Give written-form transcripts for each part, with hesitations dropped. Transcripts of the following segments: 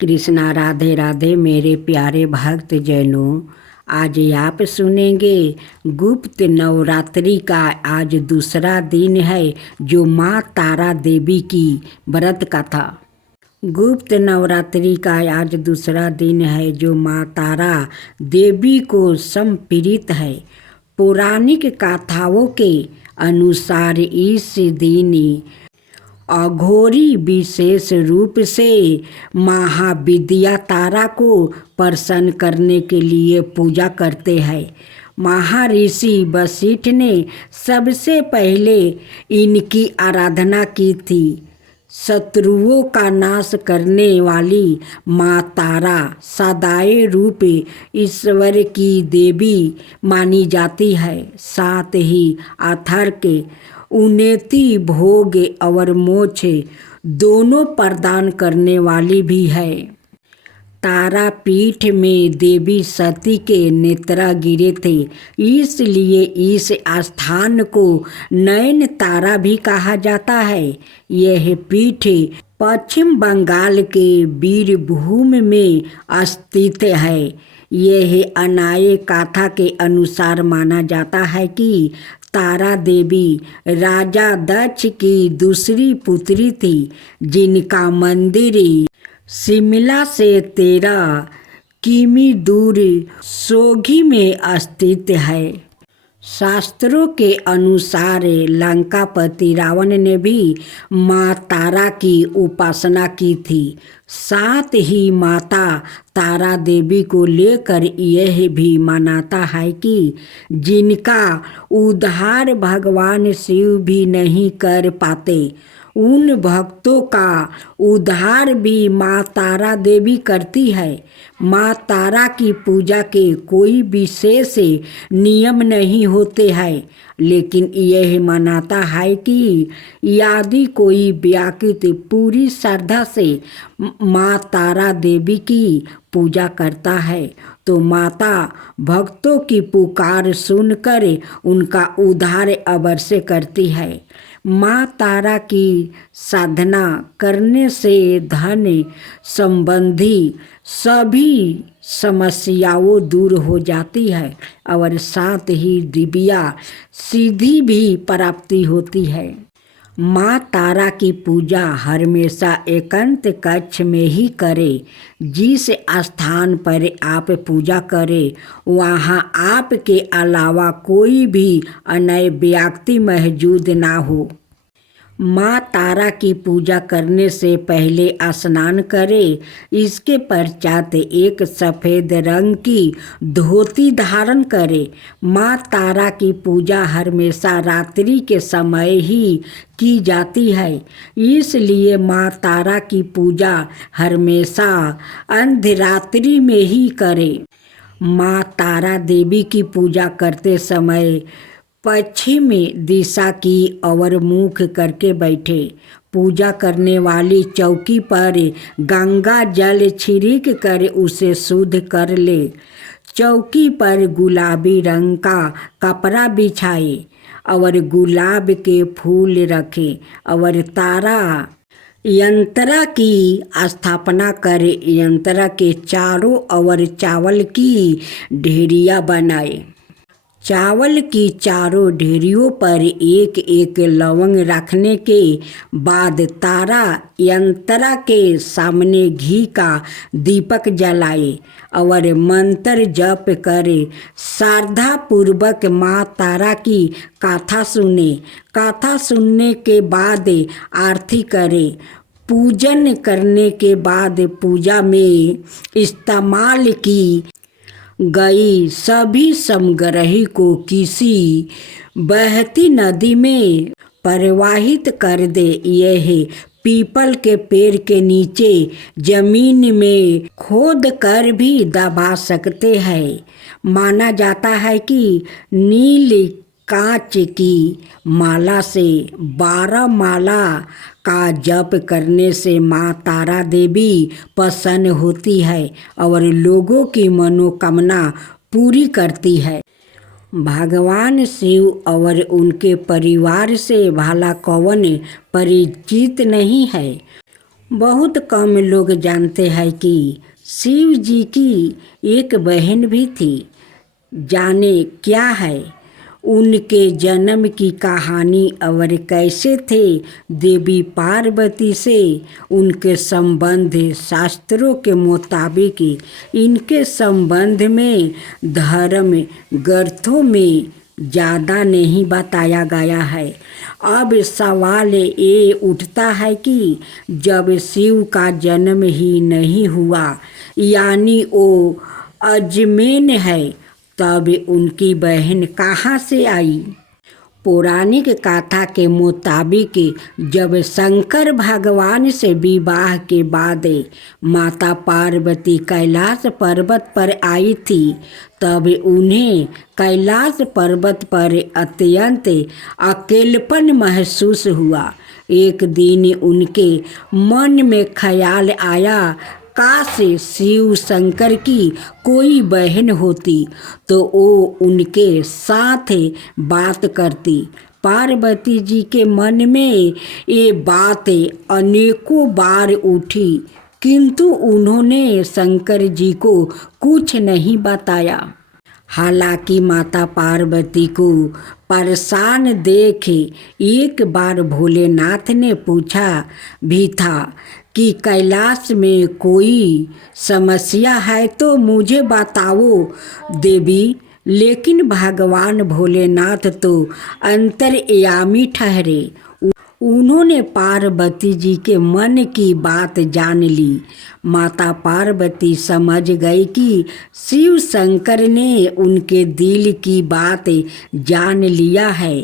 कृष्णा राधे राधे मेरे प्यारे भक्त जनों। आज आप सुनेंगे गुप्त नवरात्रि का आज दूसरा दिन है जो माँ तारा देवी की व्रत कथा। गुप्त नवरात्रि का आज दूसरा दिन है जो माँ तारा देवी को समर्पित है। पौराणिक कथाओं के अनुसार इस दिन अघोरी विशेष रूप से महाविद्या तारा को प्रसन्न करने के लिए पूजा करते हैं। महर्षि वशिष्ठ ने सबसे पहले इनकी आराधना की थी। शत्रुओं का नाश करने वाली माँ तारा सदाए रूप ईश्वर की देवी मानी जाती है। साथ ही अथर्व के उन्नति भोग और मोक्ष दोनों प्रदान करने वाली भी है। तारापीठ में देवी सती के नेत्र गिरे थे, इसलिए इस स्थान को नयन तारा भी कहा जाता है। यह पीठ पश्चिम बंगाल के बीरभूम में स्थित है। यह अन्य कथा के अनुसार माना जाता है कि तारा देवी राजा दक्ष की दूसरी पुत्री थी, जिनका मंदिर शिमला से 13 किमी दूर सोगी में स्थित है। शास्त्रों के अनुसार लंकापति रावण ने भी माँ तारा की उपासना की थी। साथ ही माता तारा देवी को लेकर यह भी मानता है कि जिनका उद्धार भगवान शिव भी नहीं कर पाते, उन भक्तों का उद्धार भी माँ तारा देवी करती है। माँ तारा की पूजा के कोई विशेष नियम नहीं होते हैं, लेकिन यह मानता है कि यदि कोई व्यक्ति पूरी श्रद्धा से माँ तारा देवी की पूजा करता है तो माता भक्तों की पुकार सुनकर उनका उद्धार अवश्य करती है। माँ तारा की साधना करने से धन संबंधी सभी समस्याओं दूर हो जाती है और साथ ही दिव्या सिद्धि भी प्राप्ति होती है। माँ तारा की पूजा हमेशा एकांत कक्ष में ही करें। जिस स्थान पर आप पूजा करें वहाँ आपके अलावा कोई भी अन्य व्यक्ति मौजूद ना हो। माँ तारा की पूजा करने से पहले स्नान करें। इसके पश्चात एक सफ़ेद रंग की धोती धारण करें। माँ तारा की पूजा हमेशा रात्रि के समय ही की जाती है, इसलिए माँ तारा की पूजा हमेशा अर्धरात्रि में ही करें। माँ तारा देवी की पूजा करते समय पश्चिम दिशा की ओर मुख करके बैठे। पूजा करने वाली चौकी पर गंगा जल छिड़क कर उसे शुद्ध कर ले। चौकी पर गुलाबी रंग का कपड़ा बिछाए और गुलाब के फूल रखे और तारा यंत्र की स्थापना करे। यंत्र के चारों ओर चावल की ढेरियाँ बनाए। चावल की चारों ढेरियों पर एक एक लवंग रखने के बाद तारा यंत्र के सामने घी का दीपक जलाए और मंत्र जप करे। श्रद्धा पूर्वक माँ तारा की कथा सुने। कथा सुनने के बाद आरती करे। पूजन करने के बाद पूजा में इस्तेमाल की गई सभी सामग्री को किसी बहती नदी में प्रवाहित कर दे। यह पीपल के पेड़ के नीचे जमीन में खोद कर भी दबा सकते हैं। माना जाता है कि नील कांच की माला से 12 माला का जप करने से माँ तारा देवी प्रसन्न होती है और लोगों की मनोकामना पूरी करती है। भगवान शिव और उनके परिवार से भला कौन परिचित नहीं है। बहुत कम लोग जानते हैं कि शिव जी की एक बहन भी थी। जाने क्या है उनके जन्म की कहानी और कैसे थे देवी पार्वती से उनके संबंध। शास्त्रों के मुताबिक इनके संबंध में धर्म ग्रंथों में ज़्यादा नहीं बताया गया है। अब सवाल ये उठता है कि जब शिव का जन्म ही नहीं हुआ, यानी वो अजमेन है, तब उनकी बहन कहाँ से आई? पौराणिक कथा के मुताबिक जब शंकर भगवान से विवाह के बाद माता पार्वती कैलाश पर्वत पर आई थी, तब उन्हें कैलाश पर्वत पर अत्यंत अकेलापन महसूस हुआ। एक दिन उनके मन में ख्याल आया, काश शिव शंकर की कोई बहन होती तो वो उनके साथ बात करती। पार्वती जी के मन में ये बात अनेकों बार उठी, किंतु उन्होंने शंकर जी को कुछ नहीं बताया। हालांकि माता पार्वती को परेशान देख एक बार भोलेनाथ ने पूछा भी था कि कैलाश में कोई समस्या है तो मुझे बताओ देवी, लेकिन भगवान भोलेनाथ तो अंतर्यामी ठहरे। उन्होंने पार्वती जी के मन की बात जान ली। माता पार्वती समझ गई कि शिव शंकर ने उनके दिल की बात जान लिया है।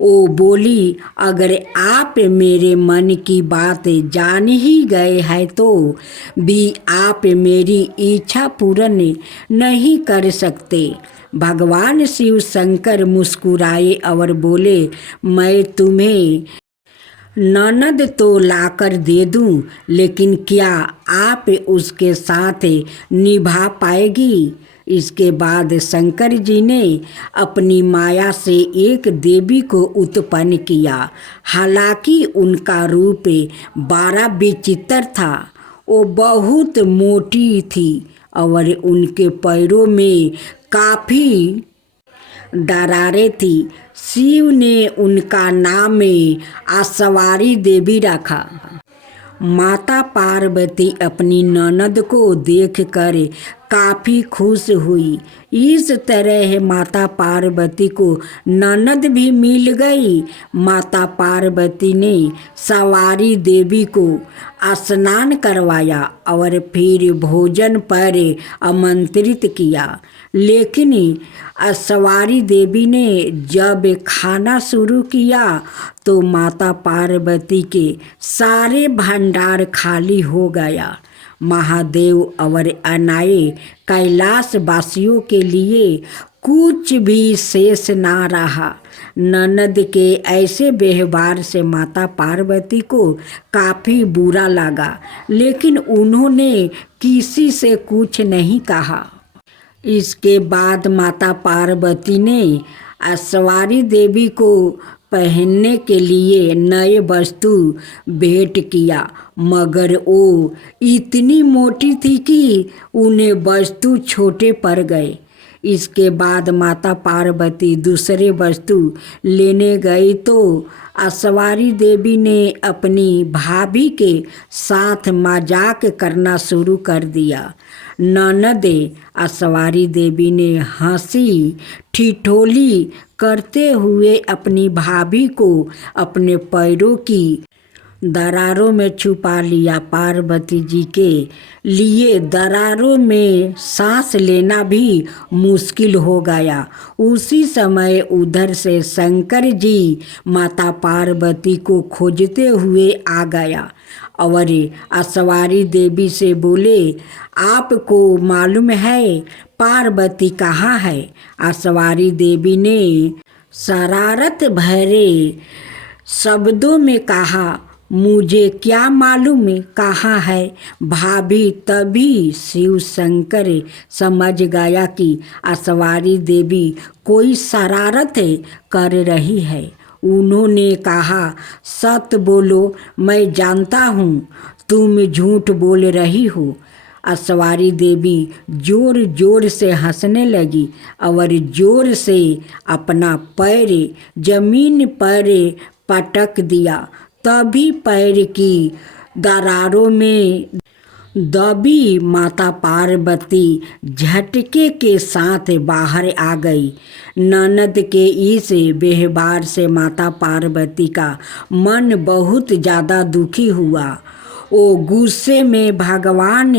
वो बोली, अगर आप मेरे मन की बात जान ही गए हैं तो भी आप मेरी इच्छा पूर्ण नहीं कर सकते। भगवान शिव शंकर मुस्कुराए और बोले, मैं तुम्हें ननद तो लाकर दे दूं, लेकिन क्या आप उसके साथ निभा पाएगी? इसके बाद शंकर जी ने अपनी माया से एक देवी को उत्पन्न किया। हालांकि उनका रूप बड़ा विचित्र था। वो बहुत मोटी थी और उनके पैरों में काफ़ी दरारें थी। शिव ने उनका नाम आसवारी देवी रखा। माता पार्वती अपनी ननद को देखकर काफ़ी खुश हुई। इस तरह माता पार्वती को ननद भी मिल गई। माता पार्वती ने सवारी देवी को स्नान करवाया और फिर भोजन पर आमंत्रित किया। लेकिन सवारी देवी ने जब खाना शुरू किया तो माता पार्वती के सारे भंडार खाली हो गया। महादेव और अनाए कैलाश वासियों के लिए कुछ भी शेष ना रहा। ननद के ऐसे व्यवहार से माता पार्वती को काफ़ी बुरा लगा, लेकिन उन्होंने किसी से कुछ नहीं कहा। इसके बाद माता पार्वती ने सवारी देवी को पहनने के लिए नए वस्तु भेंट किया, मगर वो इतनी मोटी थी कि उन्हें वस्तु छोटे पड़ गए। इसके बाद माता पार्वती दूसरे वस्तु लेने गई तो सवारी देवी ने अपनी भाभी के साथ मजाक करना शुरू कर दिया। ननद सवारी देवी ने हंसी ठिठोली करते हुए अपनी भाभी को अपने पैरों की दरारों में छुपा लिया। पार्वती जी के लिए दरारों में सांस लेना भी मुश्किल हो गया। उसी समय उधर से शंकर जी माता पार्वती को खोजते हुए आ गया और सवारी देवी से बोले, आपको मालूम है पार्वती कहाँ है? सवारी देवी ने शरारत भरे शब्दों में कहा, मुझे क्या मालूम कहाँ है भाभी। तभी शिव शंकर समझ गया कि सवारी देवी कोई शरारत कर रही है। उन्होंने कहा, सत बोलो, मैं जानता हूँ तुम झूठ बोल रही हो। असवारी देवी जोर जोर से हंसने लगी और जोर से अपना पैर जमीन पर पटक दिया। तभी पैर की दरारों में दबी माता पार्वती झटके के साथ बाहर आ गई। ननद के इस व्यवहार से माता पार्वती का मन बहुत ज़्यादा दुखी हुआ। वो गुस्से में भगवान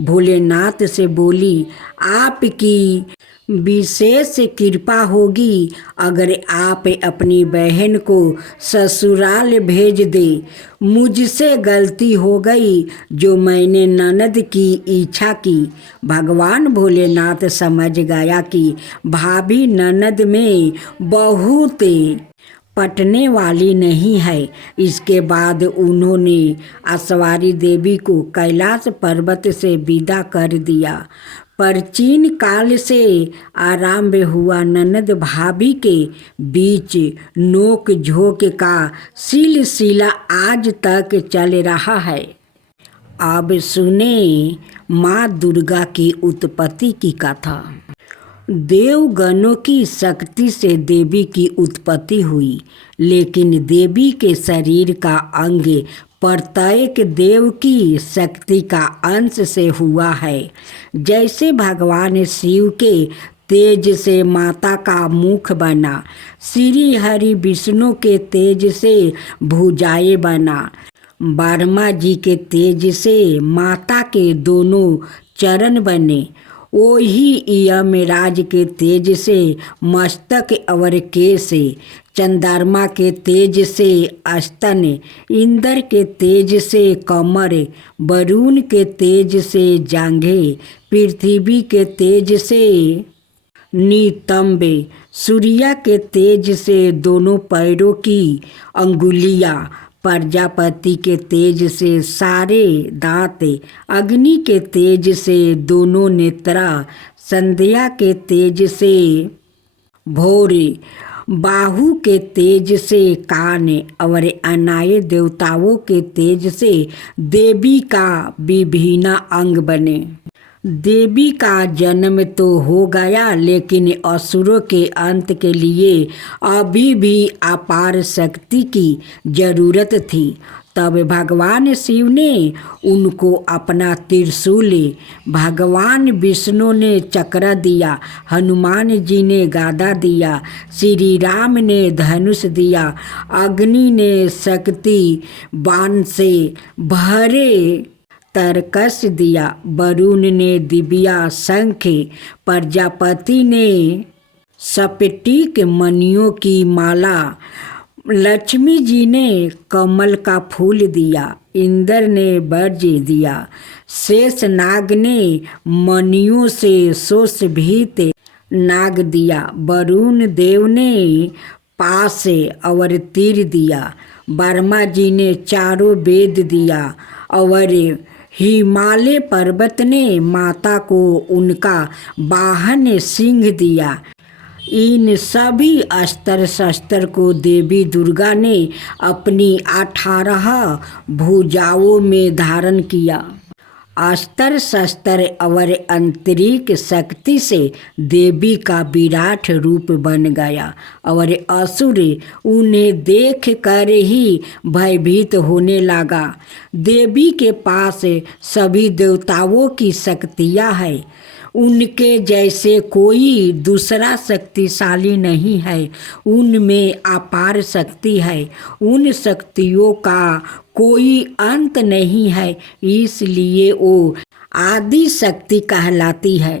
भोलेनाथ से बोली, आपकी विशेष कृपा होगी अगर आप अपनी बहन को ससुराल भेज दे। मुझसे गलती हो गई जो मैंने ननद की इच्छा की। भगवान भोलेनाथ समझ गया कि भाभी ननद में बहुत पटने वाली नहीं है। इसके बाद उन्होंने असवारी देवी को कैलाश पर्वत से विदा कर दिया। प्राचीन काल से आरंभ हुआ ननद भाभी के बीच नोक झोंक का सिलसिला आज तक चल रहा है। अब सुने माँ दुर्गा की उत्पत्ति की कथा। देवगणों की शक्ति से देवी की उत्पत्ति हुई, लेकिन देवी के शरीर का अंग प्रत्येक देव की शक्ति का अंश से हुआ है। जैसे भगवान शिव के तेज से माता का मुख बना, श्री हरि विष्णु के तेज से भुजाएं बना, ब्रह्मा जी के तेज से माता के दोनों चरण बने, वही यमराज के तेज से मस्तक और केश, चंद्रमा के तेज से स्तन, इंद्र के तेज से कमर, वरुण के तेज से जांघें, पृथ्वी के तेज से नितंब, सूर्य के तेज से दोनों पैरों की अंगुलियां, प्रजापति के तेज से सारे दांत, अग्नि के तेज से दोनों नेत्रा, संध्या के तेज से भौर, बाहु के तेज से कान और अन्य देवताओं के तेज से देवी का विभिन्न अंग बने। देवी का जन्म तो हो गया, लेकिन असुरों के अंत के लिए अभी भी अपार शक्ति की जरूरत थी। तब भगवान शिव ने उनको अपना त्रिशूल, भगवान विष्णु ने चक्र दिया, हनुमान जी ने गदा दिया, श्री राम ने धनुष दिया, अग्नि ने शक्ति बाण से भरे तरकस दिया, वरुण ने दिव्या शंख, प्रजापति ने स्फटिक मणियों की माला, लक्ष्मी जी ने कमल का फूल दिया, इंद्र ने वज्र दिया, शेषनाग ने मणियों से सुशोभित नाग दिया, वरुण देव ने पास और तीर दिया, ब्रह्मा जी ने चारों वेद दिया और हिमालय पर्वत ने माता को उनका वाहन सिंह दिया। इन सभी अस्त्र शस्त्र को देवी दुर्गा ने अपनी 18 भुजाओं में धारण किया। अस्त्र शस्त्र और आंतरिक शक्ति से देवी का विराट रूप बन गया और असुर उन्हें देख कर ही भयभीत होने लगा। देवी के पास सभी देवताओं की शक्तियाँ हैं, उनके जैसे कोई दूसरा शक्तिशाली नहीं है। उनमें अपार शक्ति है, उन शक्तियों का कोई अंत नहीं है, इसलिए वो आदि शक्ति कहलाती है।